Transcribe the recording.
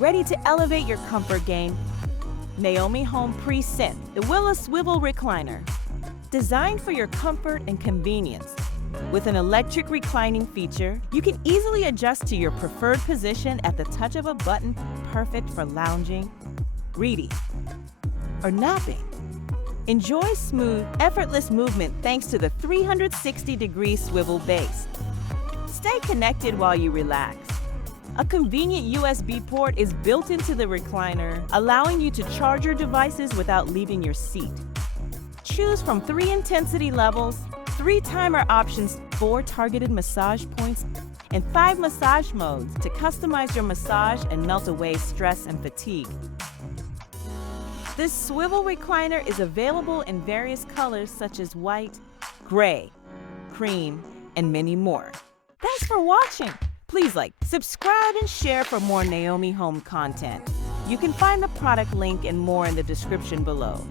Ready to elevate your comfort game? Naomi Home presents the Willa Swivel Recliner. Designed for your comfort and convenience. With an electric reclining feature, you can easily adjust to your preferred position at the touch of a button, perfect for lounging, reading, or napping. Enjoy smooth, effortless movement thanks to the 360-degree swivel base. Stay connected while you relax. A convenient USB port is built into the recliner, allowing you to charge your devices without leaving your seat. Choose from 3 intensity levels, 3 timer options, 4 targeted massage points, and 5 massage modes to customize your massage and melt away stress and fatigue. This swivel recliner is available in various colors such as white, gray, cream, and many more. Thanks for watching. Please like, subscribe, and share for more Naomi Home content. You can find the product link and more in the description below.